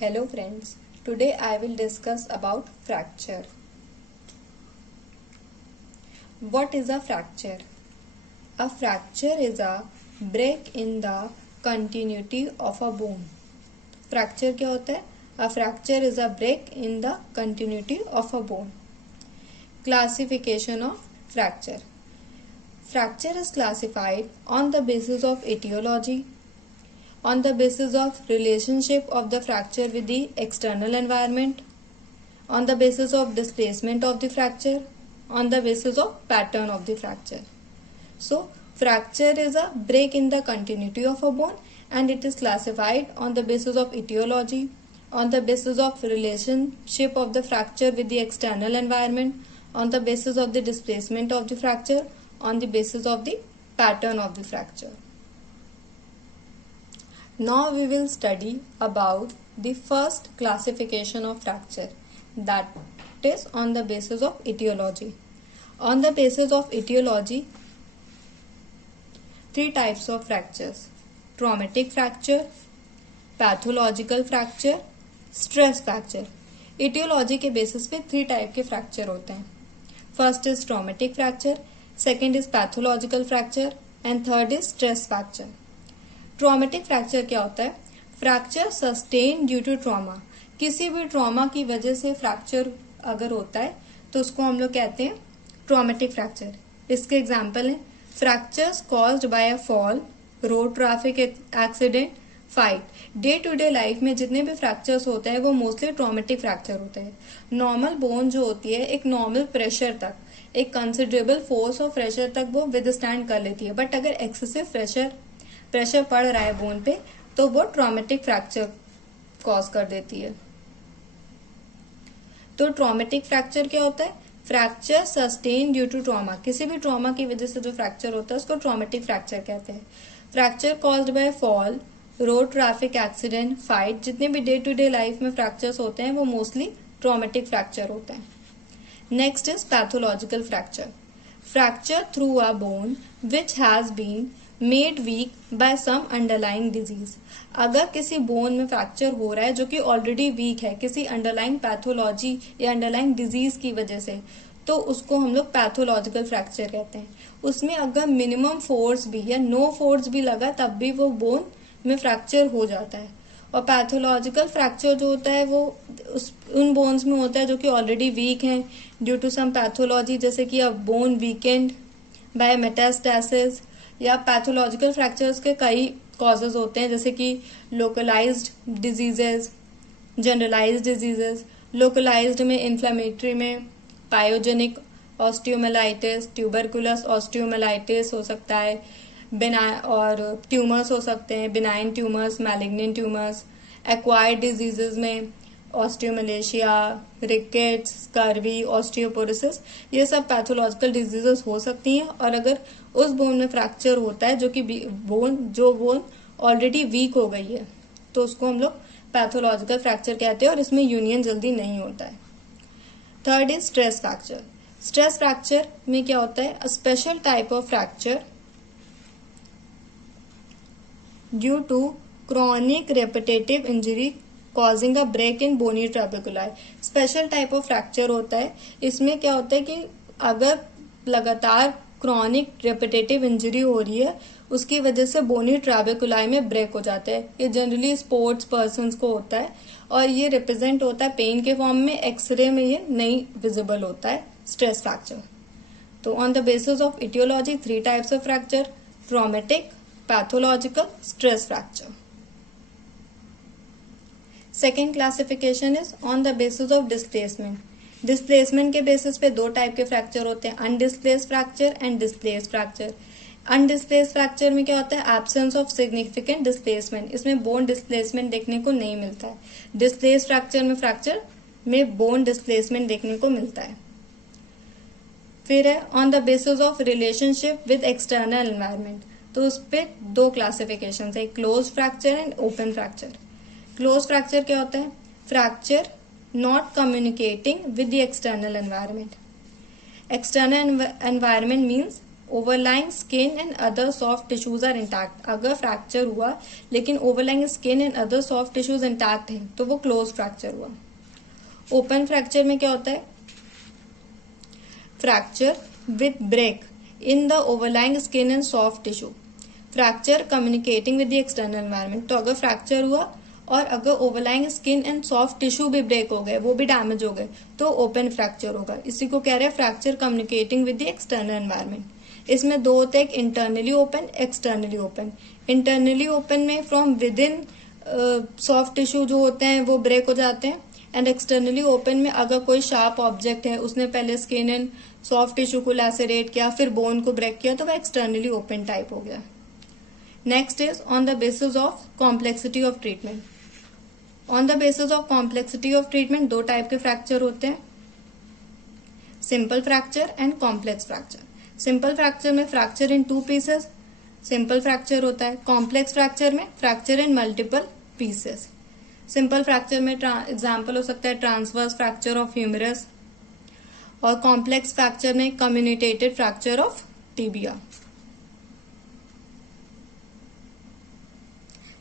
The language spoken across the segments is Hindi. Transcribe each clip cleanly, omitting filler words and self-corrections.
Hello friends, today I will discuss about fracture. What is a fracture? A fracture is a break in the continuity of a bone. Fracture क्या होता है? A fracture is a break in the continuity of a bone. Classification of fracture. Fracture is classified on the basis of etiology, on the basis of relationship of the fracture with the external environment, on the basis of displacement of the fracture, on the basis of pattern of the fracture. So, fracture is a break in the continuity of a bone and it is classified on the basis of etiology, on the basis of relationship of the fracture with the external environment, on the basis of the displacement of the fracture, on the basis of the pattern of the fracture. Now we will study about the first classification of fracture, that is on the basis of etiology. On the basis of etiology, three types of fractures: traumatic fracture, pathological fracture, stress fracture. etiology के बेसिस पे थ्री टाइप के फ्रैक्चर होते हैं. First is traumatic fracture, second is pathological fracture and third is stress fracture. Traumatic fracture क्या होता है? Fracture sustain due to trauma. किसी भी ट्रॉमा की वजह से फ्रैक्चर अगर होता है तो उसको हम लोग कहते हैं ट्रॉमेटिक फ्रैक्चर. इसके एग्जाम्पल हैं fractures caused by a fall, road traffic accident, fight. Day to day life में जितने भी फ्रैक्चर्स होते हैं वो मोस्टली ट्रॉमेटिक फ्रैक्चर होते हैं. नॉर्मल बोन जो होती है एक नॉर्मल प्रेशर तक, एक कंसिडरेबल फोर्स और प्रेशर तक वो विदस्टैंड कर लेती है. बट अगर एक्सेसिव प्रेशर पड़ रहा है बोन पे तो वो ट्रॉमेटिक फ्रैक्चर कॉज कर देती है. तो ट्रॉमेटिक फ्रैक्चर क्या होता है? Fracture sustain due to trauma. किसी भी ट्रॉमा की वजह से जो फ्रैक्चर होता है उसको ट्रॉमेटिक फ्रैक्चर कहते हैं. Fracture caused by fall, road traffic accident, fight, जितने भी डे टू डे लाइफ में फ्रैक्चर्स होते हैं वो मोस्टली ट्रॉमेटिक फ्रैक्चर होते हैं. Next is pathological fracture. Fracture through a bone which has been made weak by some underlying disease. अगर किसी बोन में फ्रैक्चर हो रहा है जो कि ऑलरेडी वीक है किसी अंडरलाइंग पैथोलॉजी या अंडरलाइंग डिजीज की वजह से, तो उसको हम लोग पैथोलॉजिकल फ्रैक्चर कहते हैं. उसमें अगर मिनिमम फोर्स भी या नो फोर्स भी लगा तब भी वो बोन में फ्रैक्चर हो जाता है. और पैथोलॉजिकल फ्रैक्चर जो होता है वो उन बोन्स में होता है जो कि ऑलरेडी वीक हैं ड्यू टू सम पैथोलॉजी, जैसे कि a bone weakened by metastasis. या पैथोलॉजिकल फ्रैक्चर्स के कई कॉजेज होते हैं जैसे कि localised diseases, generalised diseases. Localised में इन्फ्लेमेटरी में पायोजेनिक ऑस्टियोमेलाइटिस, ट्यूबरकुलस ऑस्टियोमेलाइटिस हो सकता है, और ट्यूमर्स हो सकते हैं, benign tumours, malignant tumours. Acquired diseases में ऑस्टियोमलेशिया, रिकेट्स, स्कर्वी, ऑस्टियोपोरोसिस, ये सब पैथोलॉजिकल डिजीजेस हो सकती हैं. और अगर उस बोन में फ्रैक्चर होता है जो कि बोन ऑलरेडी वीक हो गई है तो उसको हम लोग पैथोलॉजिकल फ्रैक्चर कहते हैं और इसमें यूनियन जल्दी नहीं होता है. Third is stress fracture. Stress fracture में क्या होता है? A special type of fracture due to chronic repetitive injury causing a break in bony trabeculae. Special type of fracture होता है. इसमें क्या होता है कि अगर लगातार क्रॉनिक रेपिटेटिव इंजरी हो रही है उसकी वजह से बोनी ट्रैबेकुलाई में ब्रेक हो जाता है. ये जनरली स्पोर्ट्स पर्सन्स को होता है और ये रिप्रेजेंट होता है पेन के फॉर्म में. एक्सरे में ये नहीं विजिबल होता है स्ट्रेस फ्रैक्चर. तो on the basis of aetiology three types of fracture: traumatic, pathological, stress fracture. Second classification is on the basis of displacement. Displacement के बेसिस पे दो टाइप के फ्रैक्चर होते हैं: undisplaced fracture and displaced fracture. Undisplaced fracture में क्या होता है? Absence of significant displacement. इसमें बोन डिस्प्लेसमेंट देखने को नहीं मिलता है. डिस्प्लेस फ्रैक्चर में बोन डिस्प्लेसमेंट देखने को मिलता है. फिर है on the basis of relationship with external environment. तो उस पर दो क्लासिफिकेशन है: close fracture and open fracture. Close fracture क्या होता है? Fracture not communicating with the external environment. External environment means overlying skin and other soft tissues are intact. अगर फ्रैक्चर हुआ लेकिन overlying skin and other soft tissues intact हैं तो वो क्लोज फ्रैक्चर हुआ. ओपन फ्रैक्चर में क्या होता है? Fracture with break in the overlying skin and soft tissue. Fracture communicating with the external environment. तो अगर फ्रैक्चर हुआ और अगर overlying skin and soft tissue भी ब्रेक हो गए, वो भी डैमेज हो गए, तो ओपन फ्रैक्चर होगा. इसी को कह रहे हैं fracture communicating with the external environment. इसमें दो होते हैं, internally open, externally open. Internally open में from within soft tissue जो होते हैं वो ब्रेक हो जाते हैं. एंड एक्सटर्नली ओपन में अगर कोई शार्प ऑब्जेक्ट है, उसने पहले स्किन एंड सॉफ्ट टिश्यू को लैसेरेट किया, फिर बोन को ब्रेक किया, तो वह एक्सटर्नली ओपन टाइप हो गया. Next is on the basis of complexity of treatment. On the basis of complexity of treatment दो टाइप के फ्रैक्चर होते हैं, simple fracture and complex fracture. Simple fracture में fracture in 2 pieces simple fracture होता है. कॉम्प्लेक्स फ्रैक्चर में fracture in multiple pieces. Simple fracture में एग्जाम्पल हो सकता है ट्रांसवर्स फ्रैक्चर ऑफ ह्यूमरस, और कॉम्प्लेक्स फ्रैक्चर में comminuted fracture of tibia.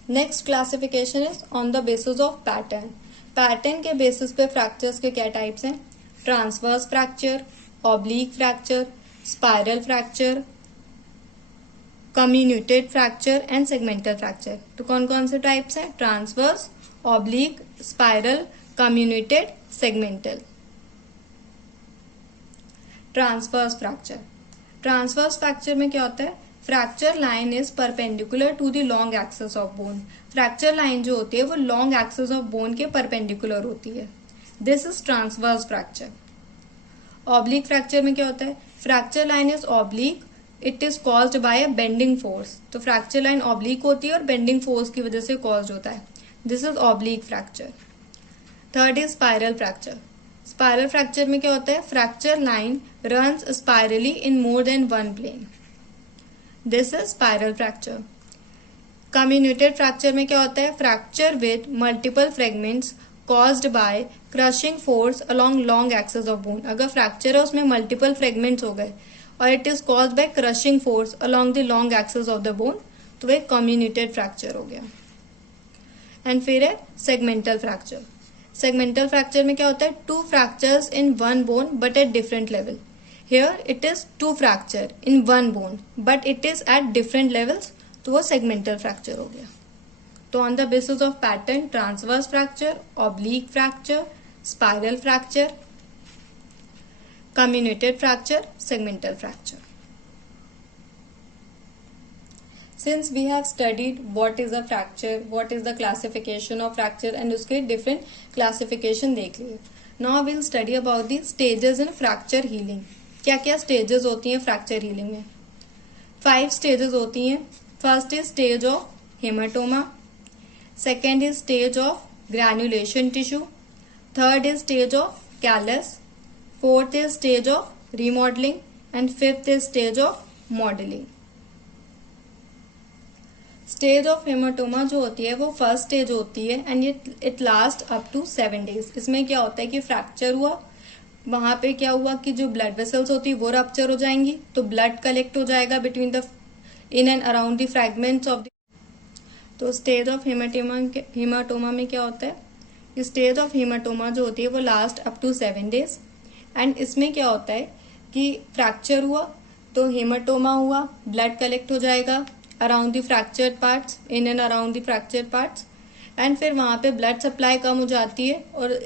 Next classification is on the basis of pattern. Pattern के बेसिस पे फ्रैक्चर्स के क्या टाइप्स हैं? Transverse fracture, oblique fracture, spiral fracture, comminuted fracture and segmental fracture. तो कौन कौन से टाइप्स हैं? Transverse, oblique, spiral, comminuted, segmental. Transverse fracture. Transverse fracture में क्या होता है? Fracture line is perpendicular to the long axis of bone. Fracture line जो होती है वो लॉन्ग एक्सिस ऑफ बोन के परपेंडिकुलर होती है. This is transverse fracture. Oblique fracture में क्या होता है? Fracture line is oblique, it is caused by a bending force. तो फ्रैक्चर लाइन ऑब्लिक होती है और बेंडिंग फोर्स की वजह से कॉज्ड होता है. This is oblique fracture. Third is spiral fracture. Spiral fracture में क्या होता है? Fracture line runs spirally in more than one plane. This is spiral fracture. Comminuted fracture में क्या होता है? Fracture with multiple fragments caused by crushing force along long axis of bone. अगर फ्रैक्चर है उसमें मल्टीपल फ्रेगमेंट्स हो गए और it is caused by crushing force along the long axis of the bone, तो वह कम्युनिटेड फ्रैक्चर हो गया. एंड फिर है सेगमेंटल फ्रैक्चर. सेगमेंटल फ्रैक्चर में क्या होता है? 2 fractures in one bone but at different level. Here it is 2 fracture in one bone but it is at different levels, तो वो segmental fracture हो गया. तो on the basis of pattern, transverse fracture, oblique fracture, spiral fracture, comminuted fracture, segmental fracture. Since we have studied what is a fracture, what is the classification of fracture and उसके different classification देख लिए. Now we'll study about the stages in fracture healing. क्या क्या स्टेजेस होती हैं फ्रैक्चर हीलिंग में? 5 स्टेजेस होती हैं. First is stage of haematoma, second is stage of granulation tissue, third is stage of callus, fourth is stage of remodelling and fifth is stage of modelling. Stage of haematoma जो होती है वो फर्स्ट स्टेज होती है and it last up to 7 days. इसमें क्या होता है कि फ्रैक्चर हुआ, वहां पे क्या हुआ कि जो ब्लड वेसल्स होती है वो रप्चर हो जाएंगी, तो ब्लड कलेक्ट हो जाएगा between the in and around the fragments of the. तो स्टेज ऑफ हेमाटोमा में क्या होता है? स्टेज ऑफ हेमाटोमा जो होती है वो last up to 7 days. And इसमें क्या होता है कि फ्रैक्चर हुआ तो हेमाटोमा हुआ, ब्लड कलेक्ट हो जाएगा around the fractured parts, in and around the fractured parts, and फिर वहां पे ब्लड सप्लाई कम हो जाती है और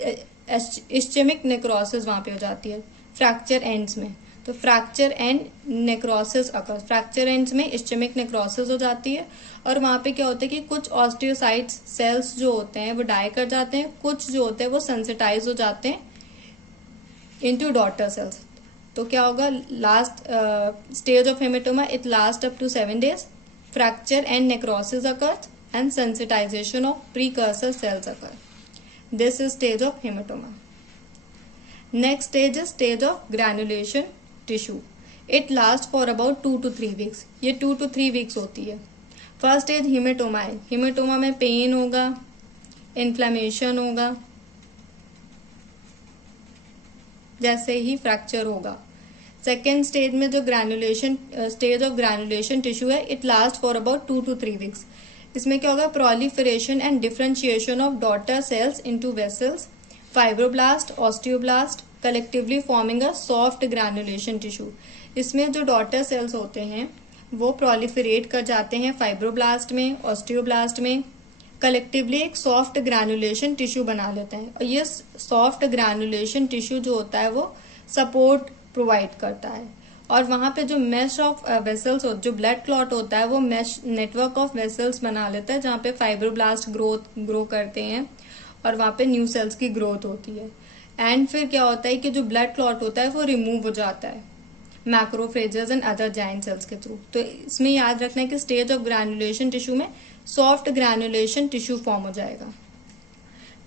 इस्चेमिक नेक्रोसिस वहां पे हो जाती है फ्रैक्चर एंड्स में. तो fracture and necrosis occur, fracture ends में इस्चेमिक नेक्रोसिस हो जाती है और वहां पे क्या होता है कि कुछ ऑस्टियोसाइट्स सेल्स जो होते हैं वो डाई कर जाते हैं, कुछ जो होते हैं वो सेंसिटाइज हो जाते हैं इनटू डॉटर सेल्स. तो क्या होगा? Last stage of haematoma it last up to 7 days. Fracture and necrosis occurs and sensitisation of precursor cells occur. This is stage of hematoma. Next stage is stage of granulation tissue. It lasts for about 2 to 3 weeks. ये 2 to 3 weeks होती है. फर्स्ट स्टेज हेमेटोमा है. हेमेटोमा में पेन होगा, इन्फ्लेमेशन होगा जैसे ही फ्रैक्चर होगा. सेकेंड स्टेज में जो granulation stage of granulation tissue है, it last for about 2 to 3 weeks. इसमें क्या होगा, proliferation and differentiation of daughter cells into vessels, fibroblast, osteoblast, collectively forming a soft granulation tissue. इसमें जो डॉटर सेल्स होते हैं वो प्रोलिफरेट कर जाते हैं फाइब्रोब्लास्ट में, ऑस्टियोब्लास्ट में, कलेक्टिवली एक सॉफ्ट ग्रैनुलेशन टिश्यू बना लेते हैं। और ये सॉफ्ट ग्रैनुलेशन टिश्यू जो होता है वो सपोर्ट प्रोवाइड करता है, और वहां पे जो मैश ऑफ वेसल्स, जो ब्लड क्लॉट होता है वो मैश नेटवर्क ऑफ वेसल्स बना लेता है, जहाँ पे फाइब्रोब्लास्ट ग्रो करते हैं और वहां पे न्यू सेल्स की ग्रोथ होती है। एंड फिर क्या होता है कि जो ब्लड क्लॉट होता है वो रिमूव हो जाता है macrophages and other giant cells के थ्रू। तो इसमें याद रखना है कि स्टेज ऑफ ग्रैनुलेशन टिश्यू में सॉफ्ट ग्रैनुलेशन टिश्यू फॉर्म हो जाएगा।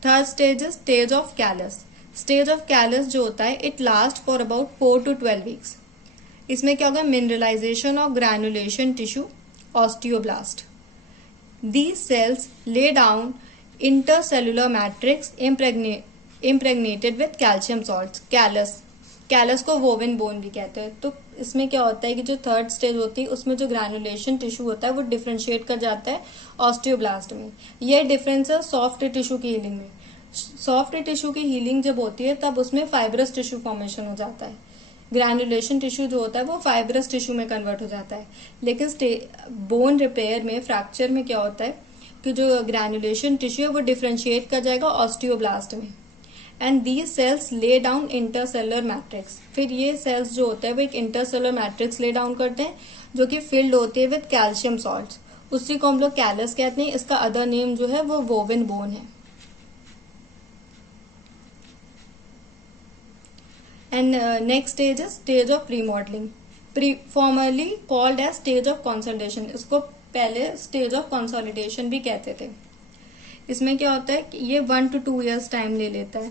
Third stage is stage of callus. Stage of callus जो होता है it last for about 4 to 12 weeks. इसमें क्या होगा, mineralisation of granulation tissue, osteoblast. These cells lay down intercellular matrix impregnated with calcium salt. Callus को वोवन बोन भी कहते हैं। तो इसमें क्या होता है कि जो थर्ड स्टेज होती है उसमें जो ग्रैनुलेशन टिश्यू होता है वो डिफरेंशिएट कर जाता है ऑस्टियोब्लास्ट में। यह डिफरेंस है सॉफ्ट टिश्यू की हीलिंग में। सॉफ्ट टिश्यू की हीलिंग जब होती है तब उसमें फाइब्रस टिश्यू फॉर्मेशन हो जाता है। ग्रैनुलेशन टिश्यू जो होता है वो फाइब्रस टिश्यू में कन्वर्ट हो जाता है। लेकिन बोन रिपेयर में, फ्रैक्चर में क्या होता है कि जो ग्रैनुलेशन टिश्यू है वो डिफरेंशिएट कर जाएगा ऑस्टियोब्लास्ट में, and these cells lay down intercellular matrix. फिर ये सेल्स जो होते हैं वो एक इंटरसेलुलर मैट्रिक्स ले डाउन करते हैं जो कि फिल्ड होती है विद कैल्शियम सॉल्ट्स। उसी को हम लोग कैलस कहते हैं। इसका अदर नेम जो है वो वोवन बोन है। And next stage is stage of remodelling, formerly called as stage of consolidation. इसको पहले स्टेज ऑफ कंसोलिडेशन भी कहते थे। इसमें क्या होता है कि ये 1 to 2 years टाइम ले लेता है।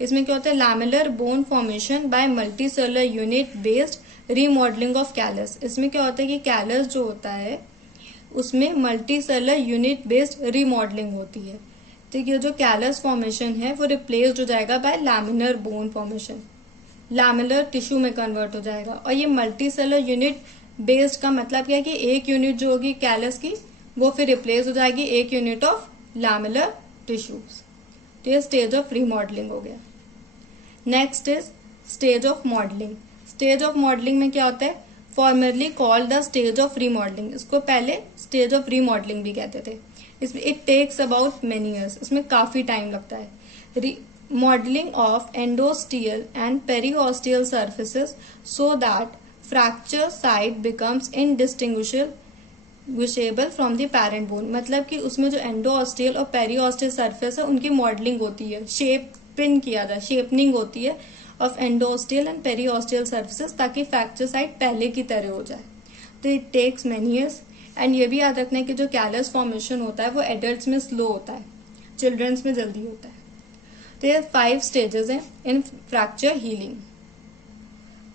इसमें क्या होता है, lamellar bone formation by multi cellular unit based remodelling of callus. इसमें क्या होता है कि कैलस जो होता है उसमें multi cellular unit based remodelling होती है। तो ये जो कैलस फॉर्मेशन है वो रिप्लेस्ड हो जाएगा by laminar bone formation, lamellar tissue में कन्वर्ट हो जाएगा। और ये मल्टी सेलुलर यूनिट बेस्ड का मतलब क्या है कि एक यूनिट जो होगी कैलस की वो फिर रिप्लेस हो जाएगी एक यूनिट ऑफ लैमेलर टिश्यूज। तो ये स्टेज ऑफ रीमॉडलिंग हो गया। Next is stage of modelling. Stage of modelling में क्या होता है, formerly called the stage of remodelling. इसको पहले स्टेज ऑफ रीमॉडलिंग भी कहते थे। इसमें it takes about many years, इसमें काफी टाइम लगता है। Modelling of endosteal and periosteal surfaces so that fracture site becomes indistinguishable from the parent bone. मतलब कि उसमें जो एंडोऑस्टियल और पेरीऑस्टियल सर्फेस है उनकी मॉडलिंग होती है, शेपनिंग होती है of endosteal and periosteal surfaces, ताकि फ्रैक्चर साइट पहले की तरह हो जाए। तो it takes many years. And ये भी याद रखना है कि जो कैलस फॉर्मेशन होता है वो एडल्ट्स में स्लो होता है, चिल्ड्रंस में जल्दी होता है। तो ये 5 स्टेजेस हैं in fracture healing.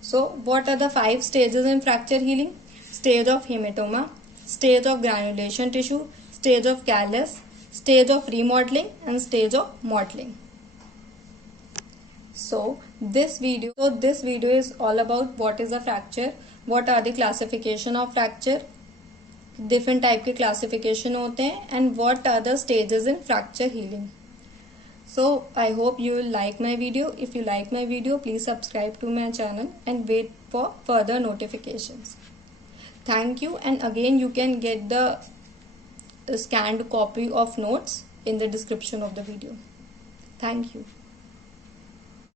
So what are the 5 stages in fracture healing? Stage of haematoma, stage of granulation tissue, stage of callus, stage of remodeling and stage of modeling. So this video is all about what is a fracture, what are the classification of fracture, different type के classification होते हैं, and what are the stages in fracture healing. So I hope you will like my video. If you like my video, please subscribe to my channel and wait for further notifications. Thank you, and again you can get the scanned copy of notes in the description of the video. Thank you.